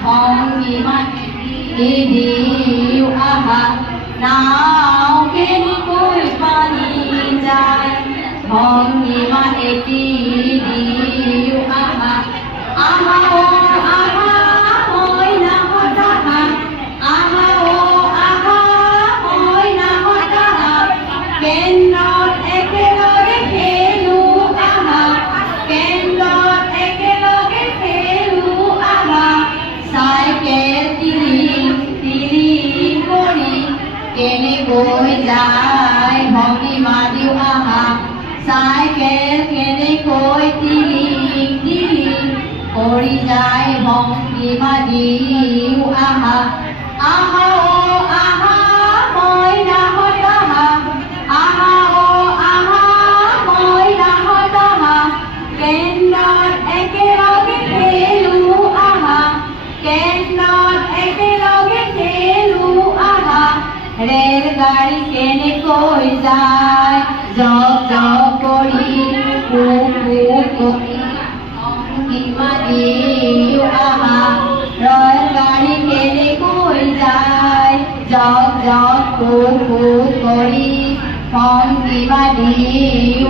ভঙ্গিমা দিও আহা নাও কেনেকৈ পানী যায় ভঙ্গিমা এটি দিও আহা আহা ও আহা মই নাহত আহা আহা ও আহা মই নাহত আহা কেন্দ্ৰত একেলগে খেলো আহা কেন্দ্ৰত একেলগে খেলো আহা চাইকেল তিলি কৰি কেনেকৈ যায় ভঙ্গিমা দিও আহা চাইকেল কেনেকৈ তিলি কৰি যায় ভঙ্গিমা দিও আহা আহা ও আহা মই নাহত আহা আহা ও আহা মই নাহত আহা কেন্দ্ৰত একেলগে খেলো আহা কেন্দ্ৰত একেলগে খেলো আহা ৰেলগাড়ী কেনেকৈ যায় জক জক কৰি ভঙ্গিমা দিও আহা ৰেলগাড়ী কেনেকৈ যায় জক জক কৰি ভঙ্গিমা দিও